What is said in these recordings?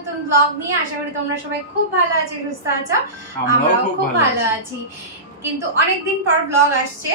নতুন ব্লগ নিয়ে। আশা করি তোমরা সবাই খুব ভালো আছো, সুস্থ আছো, আমরাও খুব ভালো আছি। কিন্তু অনেকদিন পর ব্লগ আসছে,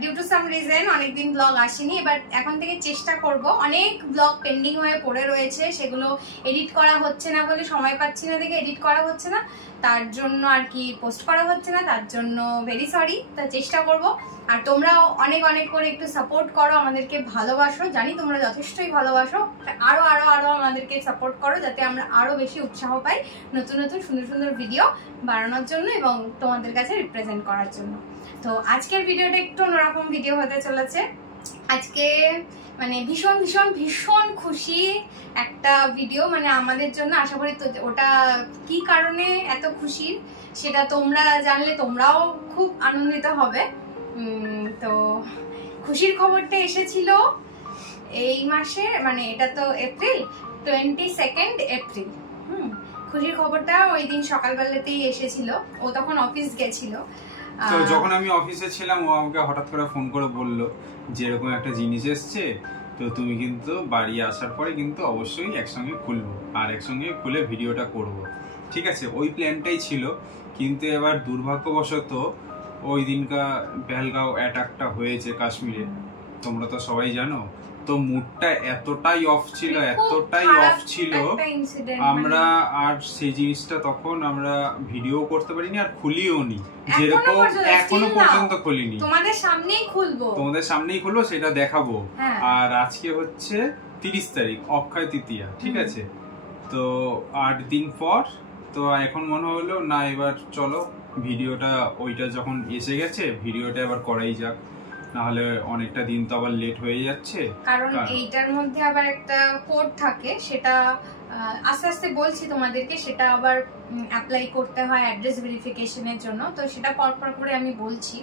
ডিউ টু সাম রিজন অনেকদিন ব্লগ আসেনি। এবার এখন থেকে চেষ্টা করব, অনেক ব্লগ পেন্ডিং হয়ে পড়ে রয়েছে, সেগুলো এডিট করা হচ্ছে না বলে, সময় পাচ্ছি না দেখে এডিট করা হচ্ছে না, তার জন্য আর কি পোস্ট করা হচ্ছে না, তার জন্য ভেরি সরি। তা চেষ্টা করব, আর তোমরাও অনেক অনেক করে একটু সাপোর্ট করো, আমাদেরকে ভালোবাসো, জানি তোমরা যথেষ্টই ভালোবাসো, আরো আরো আরো আমাদেরকে সাপোর্ট করো যাতে আমরা আরো বেশি উৎসাহ পাই নতুন নতুন সুন্দর সুন্দর ভিডিও বানানোর জন্য এবং তোমাদের কাছে রিপ্রেজেন্ট করার জন্য। তো আজকের ভিডিওটা একটু অন্যরকম ভিডিও হতে চলেছে। আজকে মানে ভীষণ ভীষণ ভীষণ খুশি একটা ভিডিও, মানে আমাদের জন্য। আশা করি তো ওটা কি কারণে এত খুশি সেটা তোমরা জানলে তোমরাও খুব আনন্দিত হবে। তো খুশির খবরটা এসেছিল এই মাসে, মানে এটা তো এপ্রিল, 22 এপ্রিল। খুশির খবরটা ওই দিন সকালবেলাতেই এসেছিল। ও তখন অফিস গেছিল। তো যখন আমি অফিসে ছিলাম ও আমাকে হঠাৎ করে ফোন করে বললো যে এরকম একটা জিনিস এসছে, তো তুমি কিন্তু বাড়ি আসার পরে কিন্তু অবশ্যই একসঙ্গে খুলবো আর একসঙ্গে খুলে ভিডিওটা করব। ঠিক আছে, ওই প্ল্যানটাই ছিল। কিন্তু এবার দুর্ভাগ্যবশত ওই দিনকা পেহেলগাঁও অ্যাটাকটা হয়েছে কাশ্মীরে, তোমরা তো সবাই জানো। তো মুডটা এতটাই অফ ছিল আমরা আর সেই জিনিসটা তখন আমরা ভিডিও করতে পারিনি আর খুলিও নি, যেরকম এখনো পর্যন্ত খুলিনি। তোমাদের সামনেই খুলবো, সেটা দেখাবো। আর আজকে হচ্ছে 30 তারিখ, অক্ষয় তৃতীয়া, ঠিক আছে। তো 8 দিন পর তো এখন মনে হলো না, এবার চলো ভিডিওটা, ওইটা যখন এসে গেছে ভিডিওটা এবার করাই যাক, নাহলে অনেকটা দিন তো আবার লেট হয়ে যাচ্ছে। কারণ এইটার মধ্যে আবার একটা কোড থাকে, সেটা আস্তে আস্তে বলছি তোমাদেরকে, সেটা আবার অ্যাপ্লাই করতে হয় অ্যাড্রেস ভেরিফিকেশনের জন্য। তো সেটা পরপর করে আমি বলছি।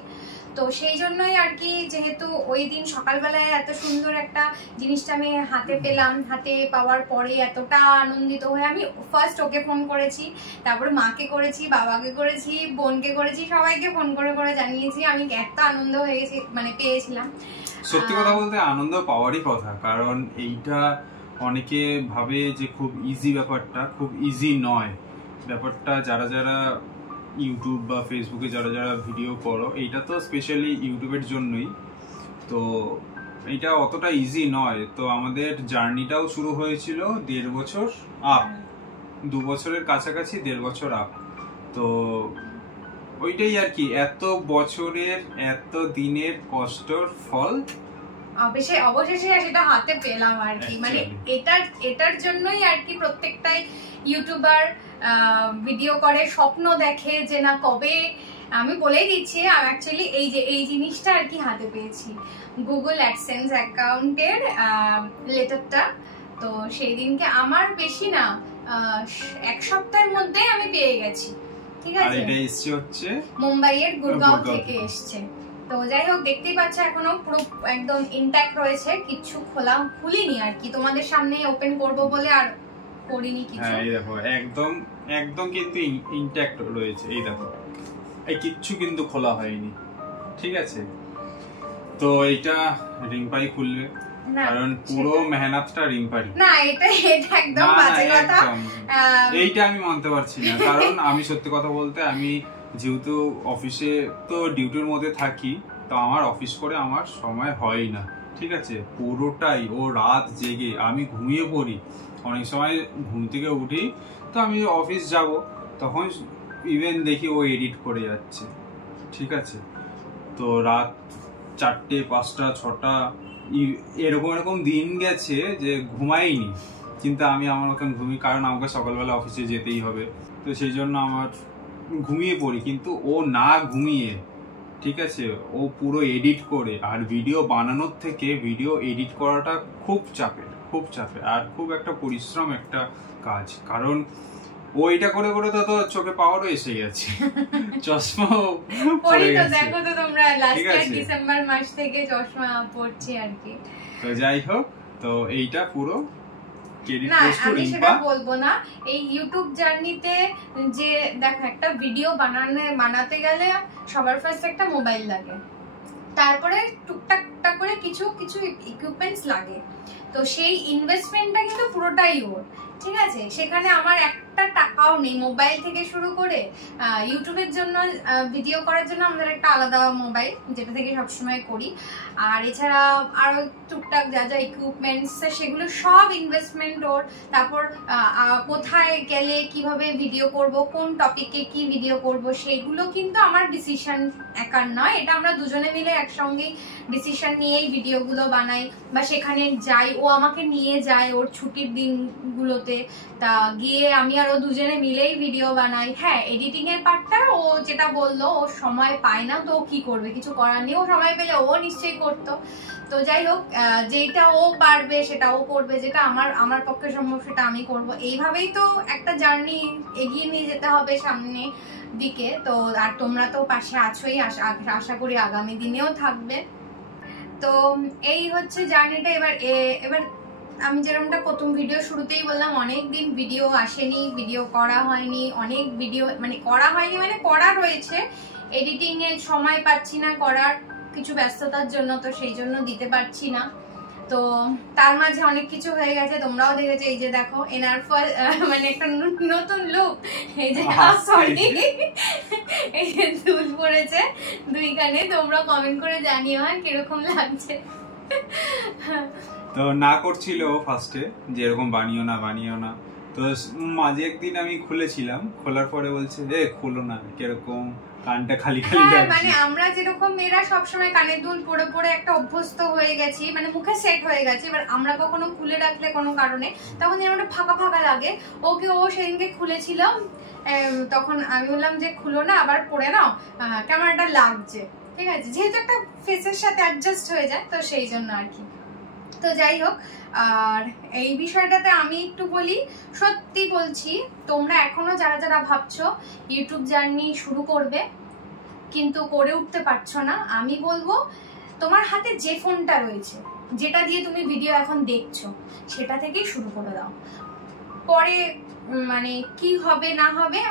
তো সেই জন্যই আর কি, যেহেতু ওই দিন সকালবেলায় এত সুন্দর একটা জিনিসটা আমি হাতে পেলাম, হাতে পাওয়ার পরে এতটা আনন্দিত হয়ে আমি ফার্স্ট ওকে ফোন করেছি, তারপরে মাকে করেছি, বাবাকে করেছি, বোনকে করেছি, সবাইকে ফোন করে করে জানিয়েছি। আমি এত আনন্দ হয়ে গেছি, মানে পেয়েছিলাম। সত্যি কথা বলতে আনন্দ পাওয়ারই কথা, কারণ এইটা অনেকে ভাবে যে খুব ইজি, ব্যাপারটা খুব ইজি নয়। ব্যাপারটা যারা যারা ইউটিউব বা ফেসবুকে যারা যারা ভিডিও করো, এইটা তো স্পেশালি ইউটিউবের জন্যই, তো এইটা অতটা ইজি নয়। তো আমাদের জার্নিটাও শুরু হয়েছিল 1.5 বছর আপ, 2 বছরের কাছাকাছি, 1.5 বছর আপ। তো ওইটাই আর কি, এত বছরের এত দিনের কষ্টর ফল অবশেষে সেটা হাতে পেলাম আর কি। মানে এটার জন্যই আর কি প্রত্যেকটাই ইউটিউবার ভিডিও করে, স্বপ্ন দেখে যে না কবে, আমি বলেই দিচ্ছি অ্যাকচুয়ালি এই জিনিসটা আর কি হাতে পেয়েছি, গুগল অ্যাডসেন্স অ্যাকাউন্টের লেটারটা। তো সেই দিনকে আমার বেশি না 1 সপ্তাহের মধ্যে আমি পেয়ে গেছি। ঠিক আছে, এটা এসছে হচ্ছে মুম্বাইয়ের গুরগাঁও থেকে এসছে। তো যাই হোক, দেখতেই পাচ্ছ এখনো পুরো একদম ইনট্যাক্ট রয়েছে, কিছু খুলিনি আর কি, তোমাদের সামনে ওপেন করব বলে আর করিনি কিছু। এই দেখো একদম একদম কিন্তু ইনট্যাক্ট রয়েছে, এই দেখো এই কিচ্ছু কিন্তু খোলা হয়নি। ঠিক আছে, তো এইটা রিম্পাই খুলবে, কারণ পুরো মেহনতটা রিম্পারি। না, এটা একদম বাজে কথা, এইটা আমি মানতে পারছি না। কারণ আমি সত্যি কথা বলতে, আমি যেহেতু অফিসে তো ডিউটির মধ্যে থাকি, তো আমার অফিস করে আমার সময় হয় না। ঠিক আছে, পুরোটাই ও রাত জেগে, আমি ঘুমিয়ে পড়ি, অনেক সময় ঘুম থেকে উঠি, তো আমি অফিস যাব, তখন ইভেন দেখি ও এডিট করে যাচ্ছে। ঠিক আছে, তো রাত 4টে 5টা 6টা এরকম দিন গেছে যে ঘুমাইনি, কিন্তু আমি আমার মতন ঘুমি, কারণ আমাকে সকালবেলা অফিসে যেতেই হবে। তো সেই জন্য আমার ঘুমিয়ে পড়ি, কিন্তু ও না ঘুমিয়ে, ঠিক আছে, ও পুরো এডিট করে। আর ভিডিও বানানোর থেকে ভিডিও এডিট করাটা খুব চাপের আর খুব একটা পরিশ্রম একটা কাজ, কারণ ও এটা করে করে তো চোখে পাওয়ারও এসে গেছে, চশমাও পড়ে গেছে। দেখো তো তোমরা, লাস্ট ইয়ার ডিসেম্বর মাস থেকে চশমা পড়ছি আর কি। তো যাই হোক, তো এইটা পুরো না, আমি সেটা বলবো না। এই ইউটিউব জার্নিতে যে দেখো, একটা ভিডিও বানাতে গেলে সবার ফার্স্ট একটা মোবাইল লাগে, তারপরে টুকটাক করে কিছু ইকুইপমেন্টস লাগে। তো সেই ইনভেস্টমেন্টটা কিন্তু পুরোটাই ওর। ঠিক আছে, সেখানে আমার একটা টাকাও নেই। মোবাইল থেকে শুরু করে ইউটিউবের জন্য ভিডিও করার জন্য আমাদের একটা আলাদা মোবাইল, যেটা থেকে সবসময় করি। আর এছাড়া আরো টুকটাক যা যা ইকুইপমেন্টস সেগুলো সব ইনভেস্টমেন্ট ওর। তারপর কোথায় গেলে কিভাবে ভিডিও করব, কোন টপিকে কি ভিডিও করব, সেগুলো কিন্তু আমার ডিসিশন একার নয়, এটা আমরা দুজনে মিলে একসঙ্গে ডিসিশন নিয়েই ভিডিওগুলো বানাই বা সেখানে যাই। ও আমাকে নিয়ে যায় ওর ছুটির দিনগুলোতে, তা গিয়ে আমি আর ও দুজনে মিলেই ভিডিও বানাই। হ্যাঁ, এডিটিং এর পার্টটা ও যেটা বললো, ও সময় পায় না, তো ও কি করবে, কিছু করার নেই। ও সময় পেলে ও নিশ্চয়ই করতো। তো যাই হোক, যেটা ও পারবে সেটা ও করবে, যেটা আমার পক্ষে সম্ভব সেটা আমি করব। এইভাবেই তো একটা জার্নি এগিয়ে নিয়ে যেতে হবে সামনে দিকে। তো আর তোমরা তো পাশে আছোই, আশা করি আগামী দিনেও থাকবে। তো এই হচ্ছে জার্নিটা। এবার আমি যেরকমটা প্রথম ভিডিও শুরুতেই বললাম, অনেক দিন ভিডিও আসেনি, ভিডিও করা হয়নি, অনেক ভিডিও মানে করা হয়নি, মানে করা রয়েছে, এডিটিং এর সময় পাচ্ছি না করার, কিছু ব্যস্ততার জন্য, তো সেই জন্য দিতে পারছি না। তো তার মাঝে অনেক কিছু হয়ে গেছে, তোমরাও দেখেছো। এই যে দেখো এনারফল মানে একটা নতুন লুক, এই যে সরি এই যে দুল পড়েছে দুই কানে, তোমরা কমেন্ট করে জানিও কিরকম লাগছে। তো না করছিল ফার্স্টে যে এরকম বানিও না, তো মাঝে একদিন আমি খুলেছিলাম, খোলার পরে বলছে যে খুলো না, কিরকম কানটা খালি লাগছে। মানে আমরা যেরকম মেয়েরা সবসময় কানের দুল পরে পরে একটা অভ্যস্ত হয়ে গেছি, মানে মুখে সেট হয়ে গেছে। এবার আমরা কখনো খুলে রাখলে কোনো কারণে তখন যেন ফাঁকা ফাঁকা লাগে। ও সেদিনকে খুলেছিল, তখন আমি বললাম যে খুলো না, আবার পরে নাও, কেমন একটা লাগছে। ঠিক আছে, যেহেতু একটা ফেসের সাথে অ্যাডজাস্ট হয়ে যায়, তো সেই জন্য আর কি। তো যাই হোক, আর এই বিষয়টাতে আমি একটু বলি, সত্যি বলছি, তোমরা এখনো যারা যারা ভাবছো ইউটিউব জার্নি শুরু করবে কিন্তু করে উঠতে পারছো না, আমি বলবো তোমার হাতে যে ফোনটা রয়েছে, যেটা দিয়ে তুমি ভিডিও এখন দেখছো, সেটা থেকেই শুরু করে দাও। পরে মানে কি হবে না হবে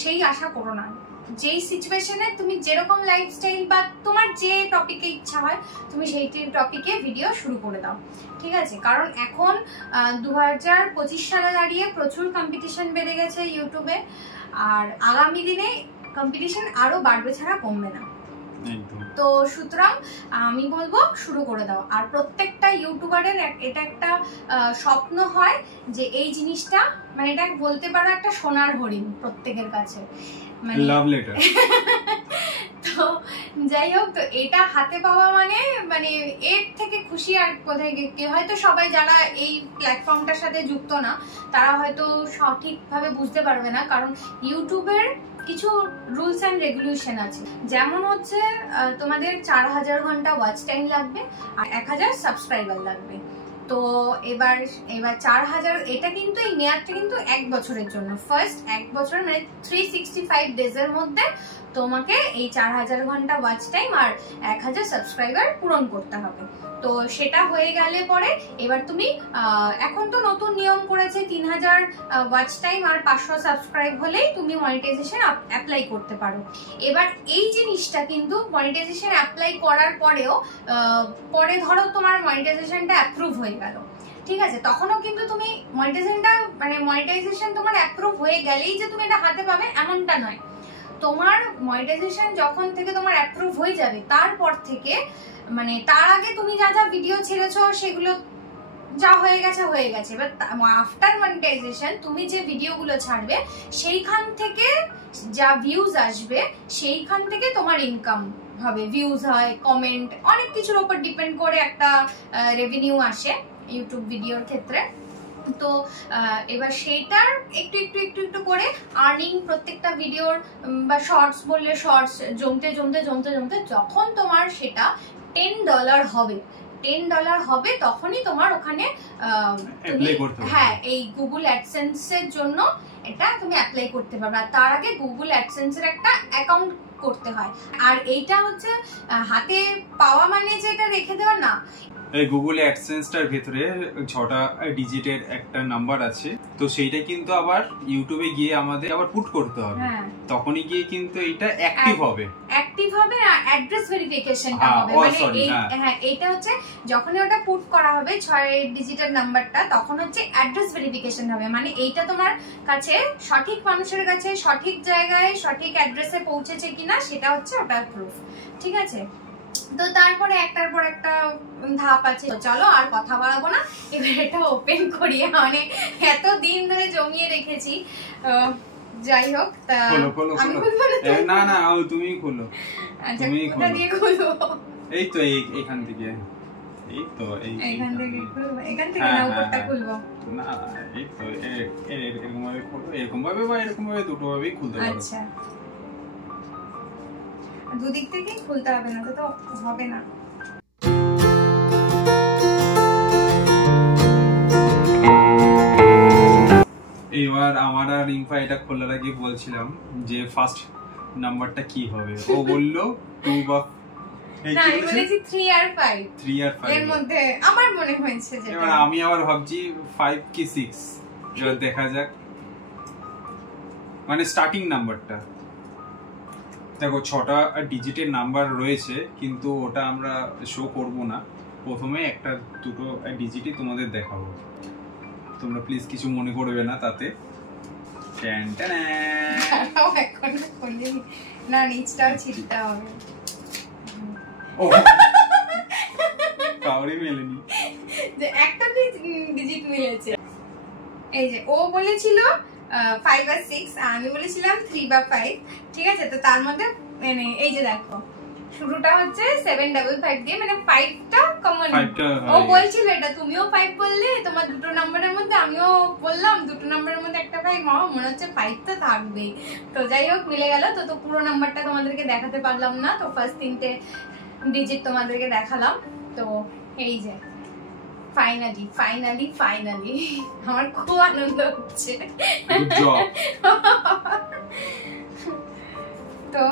সেই আশা করো না। যেই সিচুয়েশনে তুমি যেরকম লাইফস্টাইল বা তোমার যে টপিকে ইচ্ছা হয়, তুমি সেই টপিকে ভিডিও শুরু করে দাও। ঠিক আছে, কারণ এখন 2025 সালে দাঁড়িয়ে প্রচুর কম্পিটিশন বেড়ে গেছে ইউটিউবে, আর আগামী দিনে কম্পিটিশন আরো বাড়বে ছাড়া কমবে না। তো সুতরাং আমি বলবো শুরু করে দাও। আর প্রত্যেকটা ইউটিউবারের এটা একটা স্বপ্ন হয় যে এই জিনিসটা, মানে এটা বলতে পারো একটা সোনার হরিণ প্রত্যেকের কাছে, মানে লাভ লেটার। তো যাই হোক, তো এটা হাতে পাওয়া মানে এর থেকে খুশি আর কোথায় কি। হয়তো সবাই যারা এই প্ল্যাটফর্মটার সাথে যুক্ত না, তারা হয়তো সঠিকভাবে বুঝতে পারবে না, কারণ ইউটিউবের কিছু রুলস অ্যান্ড রেগুলেশন আছে। যেমন হচ্ছে তোমাদের 4000 ঘন্টা ওয়াচ টাইম লাগবে আর 1000 সাবস্ক্রাইবার লাগবে। তো এবার 4000, এটা কিন্তু এই মেয়াদটা কিন্তু 1 বছরের জন্য। ফার্স্ট 1 বছর মানে 365 ডেজের মধ্যে তোমাকে এই 4000 ঘন্টা ওয়াচ টাইম আর 1000 সাবস্ক্রাইবার পূরণ করতে হবে। তো সেটা হয়ে গেলে পরে এবার তুমি এখন তো নতুন নিয়ম করেছে, 3000 ওয়াচ টাইম আর 500 সাবস্ক্রাইব হলেই তুমি মনিটাইজেশন অ্যাপ্লাই করতে পারো। এবার এই জিনিসটা কিন্তু মনিটাইজেশন অ্যাপ্লাই করার পরেও পরে ধরো তোমার মনিটাইজেশনটা অ্যাপ্রুভ হয়ে গেল, ঠিক আছে, তখনও কিন্তু তুমি মনিটাইজেশন তোমার অ্যাপ্রুভ হয়ে গেলেই যে তুমি এটা হাতে পাবে এমনটা নয়। তোমার মনিটাইজেশন যখন থেকে তোমার অ্যাপ্রুভ হয়ে যাবে, তারপর থেকে মানে তার আগে তুমি যা যা ভিডিও ছেড়েছো সেগুলো যা হয়ে গেছে হয়ে গেছে। এবার আফটার মনিটাইজেশন তুমি যে ভিডিওগুলো ছাড়বে সেইখান থেকে যা ভিউজ আসবে, সেইখান থেকে তোমার ইনকাম হবে। ভিউজ হয়, কমেন্ট, অনেক কিছুর উপর ডিপেন্ড করে একটা রেভিনিউ আসে ইউটিউব ভিডিওর ক্ষেত্রে। তো এবার সেইটার একটু একটু একটু একটু করে আর্নিং প্রত্যেকটা ভিডিওর বা শর্টস বললে শর্টস জমতে জমতে জমতে জমতে যখন তোমার সেটা $10 হবে, $10 হবে, তখনই তোমার ওখানে হ্যাঁ এই গুগল অ্যাডসেন্স এর জন্য এটা তুমি অ্যাপ্লাই করতে পারবে। আর তার আগে গুগল অ্যাডসেন্স এর একটা অ্যাকাউন্ট করতে হয়। আর এইটা হচ্ছে হাতে পাওয়া মানে যে এটা রেখে দেওয়া না, এই গুগল অ্যাডসেন্সটার ভেতরে 6টা ডিজিটের একটা নাম্বার আছে, তো সেইটা কিন্তু আবার ইউটিউবে গিয়ে আমাদের আবার পুট করতে হবে, তখনই গিয়ে কিন্তু এটা অ্যাক্টিভ হবে আর অ্যাড্রেস ভেরিফিকেশনটা হবে। মানে এইটা হচ্ছে যখনই ওটা পুট করা হবে 6 ডিজিটের নাম্বারটা, তখন হচ্ছে অ্যাড্রেস ভেরিফিকেশন হবে। মানে এইটা তোমার কাছে সঠিক মানুষের কাছে সঠিক জায়গায় সঠিক অ্যাড্রেসে পৌঁছেছে কিনা সেটা হচ্ছে ওটার প্রুফ, ঠিক আছে? তো তারপরে একটার পর একটা ধাপ আছে। চলো আর কথা বাড়াবো না, এবার এটা ওপেন করি। মানে এত দিন ধরে জমিয়ে রেখেছি, যাই হোক। তা আমি খুলবো না? না তুমি খোলো। আচ্ছা কোথা দিয়ে খুলবো? এই তো এইখান থেকে, এই তো এইখান থেকে খুলবো। এখান থেকে না উপরটা খুলবো? না এই তো এরকম ভাবে খোলো, এরকম ভাবে বা এরকম ভাবে, দুটো ভাবেই খুলতে পারো। আচ্ছা দুদিক থেকেই খুলতে হবে, না তো হবে না। এবার আমার আর রিম্পা এটা খোলার আগে বলছিলাম যে ফার্স্ট নাম্বারটা কি হবে। ও বললো 2 বা না, আমি বলেছি 3 আর 5 এর মধ্যে আমার মনে হয়েছে। এবার আমি আবার ভাবছি 5 কি 6, এবার দেখা যাক। মানে স্টার্টিং নাম্বারটা দেখো 6টা ডিজিটের নাম্বার রয়েছে, কিন্তু ওটা আমরা শো করব না। প্রথমে একটা দুটো ডিজিটই তোমাদের দেখাবো, তোমরা প্লিজ কিছু মনে করবে না তাতে। না নিচটাও ছিটতে হবে। কাউরে মেলেনি, যে একটা ডিজিট মিলেছে। এই যে ও বলেছিল 5 আর 6, আর আমি বলেছিলাম 3 বা 5, ঠিক আছে? তো তার মধ্যে মানে এই যে দেখো শুরুটা হচ্ছে 755 দিয়ে, মানে 5টা কমন। ও বলছিল এটা তুমিও 5 বললে, তোমার দুটো নাম্বারের মধ্যে আমিও বললাম দুটো নাম্বারের মধ্যে একটা 5, মনে হচ্ছে 5 তো থাকবেই। তো যাই হোক মিলে গেল। তো পুরো নাম্বারটা তোমাদেরকে দেখাতে পারলাম না, তো ফার্স্ট 3টে ডিজিট তোমাদেরকে দেখালাম। তো এই যে ফাইনালি আমার খুব আনন্দ হচ্ছে। তো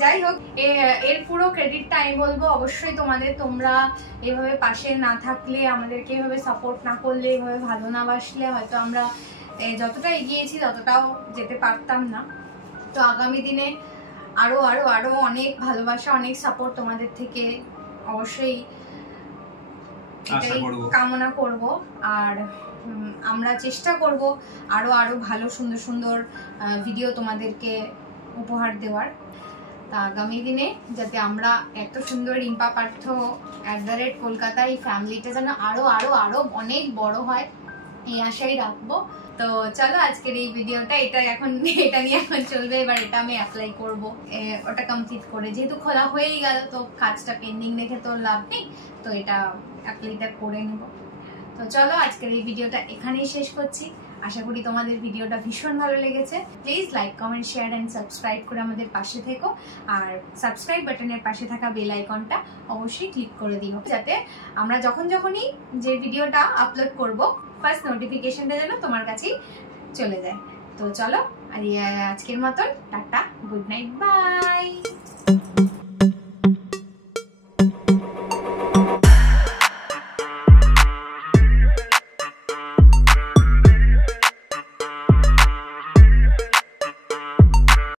যাই হোক এর পুরো ক্রেডিটটা আমি বলবো অবশ্যই তোমাদের। তোমরা এভাবে পাশে না থাকলে, আমাদেরকে এভাবে সাপোর্ট না করলে, এভাবে ভালো না বাসলে হয়তো আমরা যতটা এগিয়েছি ততটাও যেতে পারতাম না। তো আগামী দিনে আরো আরো আরো অনেক ভালোবাসা, অনেক সাপোর্ট তোমাদের থেকে অবশ্যই এটাই কামনা করব। আর আমরা চেষ্টা করব আরো আরো ভালো সুন্দর সুন্দর ভিডিও তোমাদেরকে উপহার দেওয়ার। তা আগামী দিনে যাতে আমরা এত সুন্দর রিম্পা পার্থ @কলকাতা এই ফ্যামিলিটা যেন আরো আরো আরো অনেক বড় হয়, এই আশাই রাখবো। তো চলো আজকের এই ভিডিওটা এটা নিয়ে এখন চলবে। এবার এটা আমি অ্যাপ্লাই করব, ওটা কমপ্লিট করে, যেহেতু খোলা হয়েই গেল তো কাজটা পেন্ডিং রেখে তো লাভ নেই, তো এটা অ্যাপ্লাইটা করে নেব। তো চলো আজকের এই ভিডিওটা এখানেই শেষ করছি। আশা করি তোমাদের ভিডিওটা ভীষণ ভালো লেগেছে। Please like comment share and subscribe করে আমাদের পাশে থেকো, আর সাবস্ক্রাইব বাটনের পাশে থাকা বেল আইকনটা অবশ্যই ক্লিক করে দিও, যাতে আমরা যখনই যে ভিডিওটা আপলোড করব ফার্স্ট নোটিফিকেশনটা যেন তোমার কাছেই চলে যায়। তো চলো আজকের মতন টাটা, গুড নাইট, বাই।